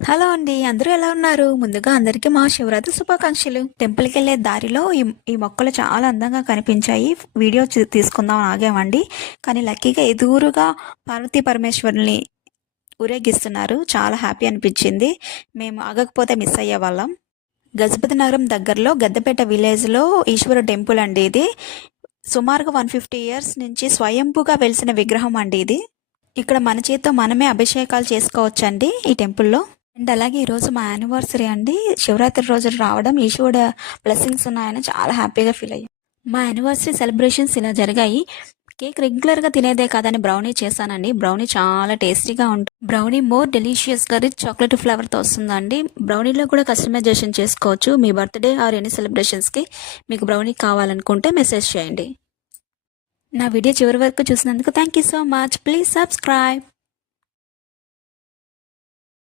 Hello అండి. అందరూ ఎలా ఉన్నారు? ముందుగా అందరికీ మా శివరాత్రి శుభాకాంక్షలు. టెంపుల్‌కెళ్ళే దారిలో ఈ మొక్కలు చాలా అందంగా కనిపించాయి. వీడియో తీసుకుందాం అని ఆగామండి. కానీ లక్కీగా ఎదురుగా పార్వతీ పరమేశ్వరుల్ని ఊరేగిస్తున్నారు. చాలా హ్యాపీ అనిపించింది. మేము ఆగకపోతే మిస్ అయ్యేవాళ్ళం. గజపతి నగరం దగ్గరలో గద్దెపేట విలేజ్‌లో ఈశ్వర టెంపుల్ అండి ఇది. సుమారుగా 150 ఇయర్స్ నుంచి స్వయంభూగా వెలిసిన విగ్రహం అండి ఇది. ఇక్కడ మన చేత్తో మనమే అభిషేకాలు చేసుకోవచ్చండి ఈ టెంపుల్‌లో. అండ్ అలాగే ఈరోజు మా యానివర్సరీ అండి. శివరాత్రి రోజు రావడం ఈశ్వరుడు బ్లెస్సింగ్స్ ఉన్నాయని చాలా హ్యాపీగా ఫీల్ అయ్యాం. మా యానివర్సరీ సెలబ్రేషన్స్ ఇలా జరిగాయి. కేక్ రెగ్యులర్గా తినేదే కాదని బ్రౌనీ చేశానండి. బ్రౌనీ చాలా టేస్టీగా ఉంటుంది. బ్రౌనీ మోర్ డెలిషియస్గా రిచ్ చాక్లెట్ ఫ్లేవర్తో వస్తుందండి. బ్రౌనీలో కూడా కస్టమైజేషన్ చేసుకోవచ్చు. మీ బర్త్డే ఆర్ ఎనీ సెలబ్రేషన్స్కి మీకు బ్రౌనీ కావాలనుకుంటే మెసేజ్ చేయండి. నా వీడియో చివరి వరకు చూసినందుకు thank you so much. Please subscribe.